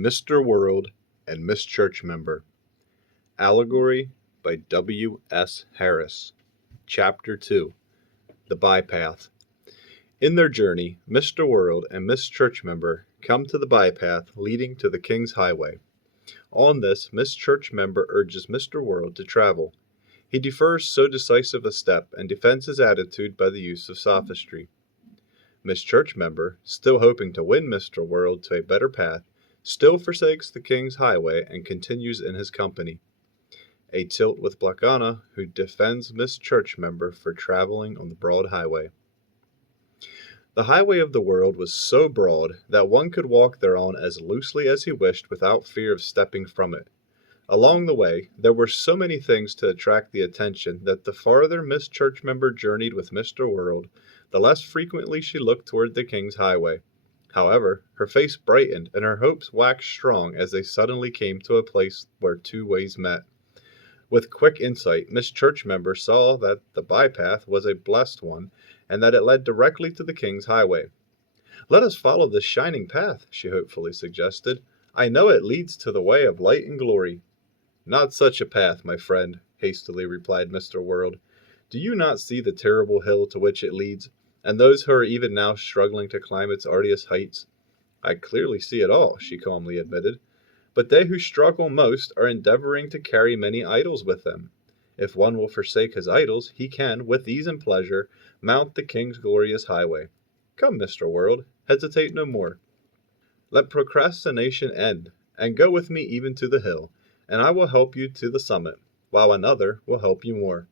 Mr. World and Miss Church Member. Allegory by W. S. Harris. Chapter 2. The Bypath. In their journey, Mr. World and Miss Church Member come to the bypath leading to the King's Highway. On this, Miss Church Member urges Mr. World to travel. He defers so decisive a step and defends his attitude by the use of sophistry. Miss Church Member, still hoping to win Mr. World to a better path, still forsakes the King's Highway and continues in his company. A tilt with Blakana, who defends Miss Church Member for traveling on the broad highway. The highway of the world was so broad that one could walk thereon as loosely as he wished without fear of stepping from it. Along the way, there were so many things to attract the attention that the farther Miss Church Member journeyed with Mr. World, the less frequently she looked toward the King's Highway. However, her face brightened and her hopes waxed strong as they suddenly came to a place where two ways met. With quick insight, Miss Church Member saw that the bypath was a blessed one and that it led directly to the King's Highway. "Let us follow this shining path," she hopefully suggested. "I know it leads to the way of light and glory." "Not such a path, my friend," hastily replied Mr. World. "Do you not see the terrible hill to which it leads, and those who are even now struggling to climb its arduous heights?" "I clearly see it all," she calmly admitted. "But they who struggle most are endeavoring to carry many idols with them. If one will forsake his idols, he can, with ease and pleasure, mount the King's glorious highway. Come, Mr. World, hesitate no more. Let procrastination end, and go with me even to the hill, and I will help you to the summit, while another will help you more."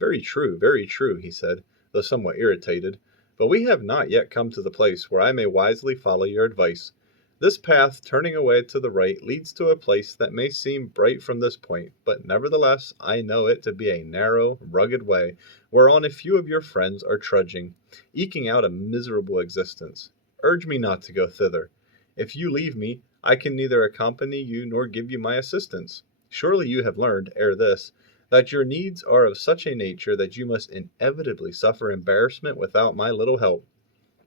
Very true, he said, though somewhat irritated, "but we have not yet come to the place where I may wisely follow your advice. This path, turning away to the right, leads to a place that may seem bright from this point, but nevertheless I know it to be a narrow, rugged way, whereon a few of your friends are trudging, eking out a miserable existence. Urge me not to go thither. If you leave me, I can neither accompany you nor give you my assistance. Surely you have learned, ere this, that your needs are of such a nature that you must inevitably suffer embarrassment without my little help."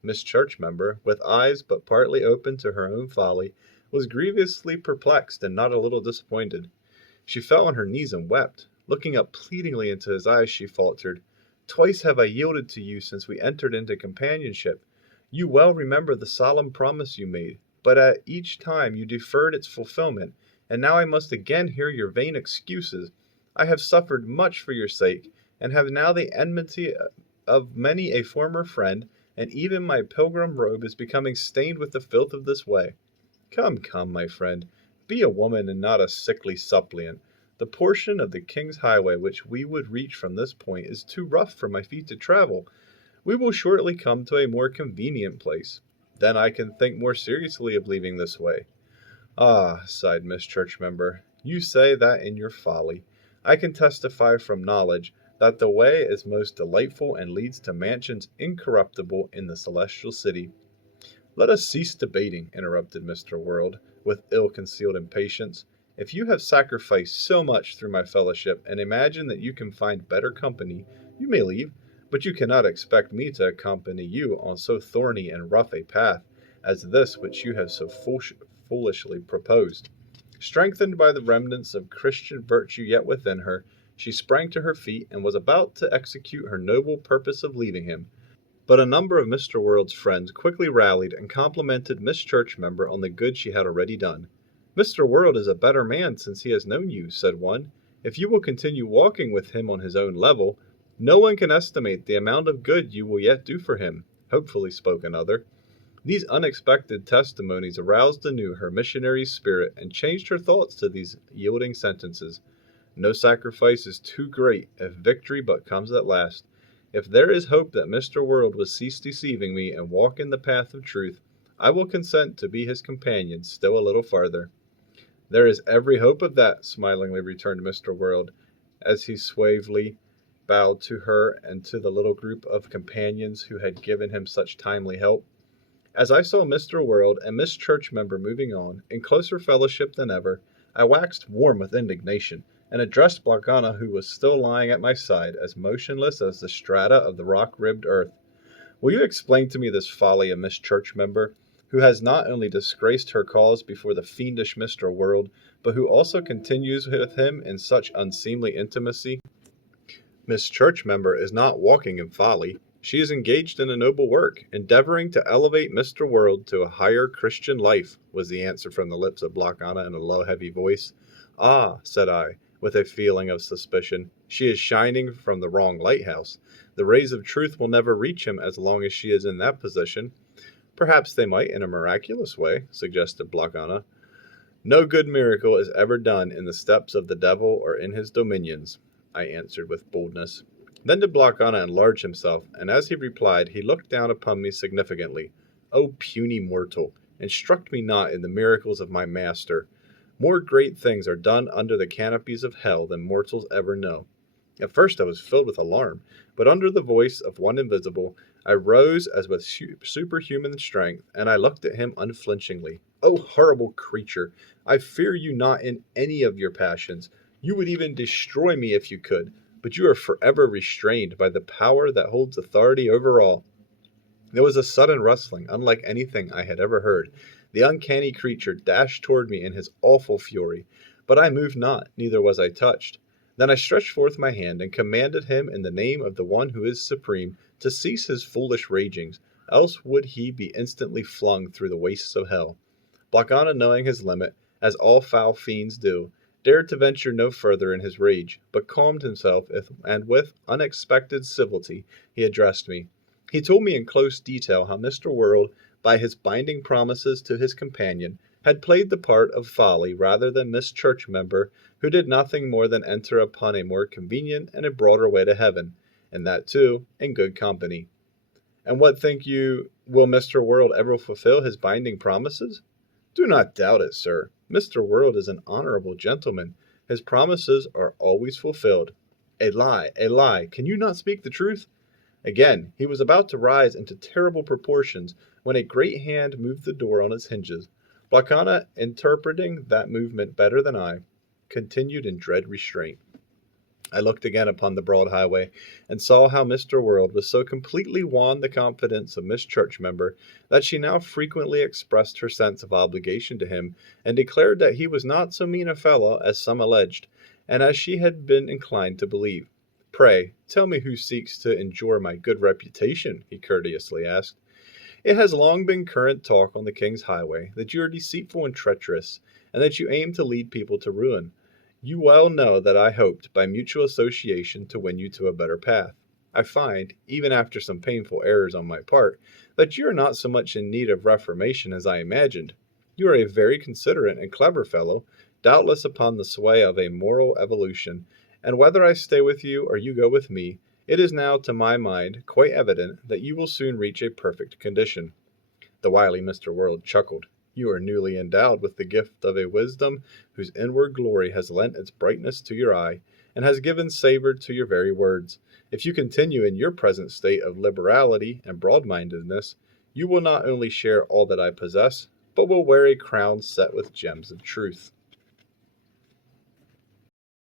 Miss Church Member, with eyes but partly open to her own folly, was grievously perplexed and not a little disappointed. She fell on her knees and wept. Looking up pleadingly into his eyes, she faltered, "Twice have I yielded to you since we entered into companionship. You well remember the solemn promise you made, but at each time you deferred its fulfillment, and now I must again hear your vain excuses. I have suffered much for your sake, and have now the enmity of many a former friend, and even my pilgrim robe is becoming stained with the filth of this way. Come, my friend, be a woman and not a sickly suppliant. The portion of the King's Highway which we would reach from this point is too rough for my feet to travel. We will shortly come to a more convenient place. Then I can think more seriously of leaving this way." "Ah," sighed Miss Church Member, "you say that in your folly. I can testify from knowledge that the way is most delightful and leads to mansions incorruptible in the celestial city." "Let us cease debating," interrupted Mr. World, with ill-concealed impatience. "If you have sacrificed so much through my fellowship, and imagine that you can find better company, you may leave, but you cannot expect me to accompany you on so thorny and rough a path as this which you have so foolishly proposed." Strengthened by the remnants of Christian virtue yet within her, she sprang to her feet and was about to execute her noble purpose of leaving him. But a number of Mr. World's friends quickly rallied and complimented Miss Church Member on the good she had already done. "Mr. World is a better man since he has known you," said one. "If you will continue walking with him on his own level, no one can estimate the amount of good you will yet do for him," hopefully spoke another. These unexpected testimonies aroused anew her missionary's spirit and changed her thoughts to these yielding sentences. "No sacrifice is too great if victory but comes at last. If there is hope that Mr. World will cease deceiving me and walk in the path of truth, I will consent to be his companion still a little farther." "There is every hope of that," smilingly returned Mr. World, as he suavely bowed to her and to the little group of companions who had given him such timely help. As I saw Mr. World and Miss Church Member moving on, in closer fellowship than ever, I waxed warm with indignation, and addressed Blakana, who was still lying at my side, as motionless as the strata of the rock-ribbed earth. "Will you explain to me this folly of Miss Church Member? who has not only disgraced her cause before the fiendish Mr. World, but who also continues with him in such unseemly intimacy? Miss Churchmember is not walking in folly. She is engaged in a noble work, endeavoring to elevate Mr. World to a higher Christian life, was the answer from the lips of Block Anna in a low, heavy voice. Ah, said I, with a feeling of suspicion, she is shining from the wrong lighthouse. The rays of truth will never reach him as long as she is in that position. Perhaps they might in a miraculous way, suggested Block Anna. No good miracle is ever done in the steps of the devil or in his dominions, I answered with boldness. Then did Block Anna enlarge himself, and as he replied, he looked down upon me significantly. O puny mortal, instruct me not in the miracles of my master. More great things are done under the canopies of hell than mortals ever know. At first I was filled with alarm, but under the voice of one invisible, I rose as with superhuman strength, and I looked at him unflinchingly. O horrible creature, I fear you not in any of your passions. You would even destroy me if you could, but you are forever restrained by the power that holds authority over all. There was a sudden rustling, unlike anything I had ever heard. The uncanny creature dashed toward me in his awful fury, but I moved not, neither was I touched. Then I stretched forth my hand and commanded him in the name of the one who is supreme to cease his foolish ragings, else would he be instantly flung through the wastes of hell. Block Anna, knowing his limit, as all foul fiends do, dared to venture no further in his rage, but calmed himself, and with unexpected civility he addressed me. He told me in close detail how Mr. World, by his binding promises to his companion, had played the part of Folly rather than Miss Churchmember, who did nothing more than enter upon a more convenient and a broader way to heaven, and that too in good company. And what think you, will Mr. World ever fulfill his binding promises? Do not doubt it, sir. Mr. World is an honorable gentleman. His promises are always fulfilled. A lie, a lie. Can you not speak the truth? Again, he was about to rise into terrible proportions when a great hand moved the door on its hinges. Block Anna, interpreting that movement better than I, continued in dread restraint. I looked again upon the broad highway, and saw how Mr. World was so completely won the confidence of Miss Churchmember that she now frequently expressed her sense of obligation to him, and declared that he was not so mean a fellow as some alleged, and as she had been inclined to believe. Pray, tell me who seeks to injure my good reputation, he courteously asked. It has long been current talk on the King's highway that you are deceitful and treacherous, and that you aim to lead people to ruin. You well know that I hoped, by mutual association, to win you to a better path. I find, even after some painful errors on my part, that you are not so much in need of reformation as I imagined. You are a very considerate and clever fellow, doubtless upon the sway of a moral evolution, and whether I stay with you or you go with me, it is now, to my mind, quite evident that you will soon reach a perfect condition. The wily Mr. World chuckled. You are newly endowed with the gift of a wisdom whose inward glory has lent its brightness to your eye, and has given savour to your very words. If you continue in your present state of liberality and broad-mindedness, you will not only share all that I possess, but will wear a crown set with gems of truth.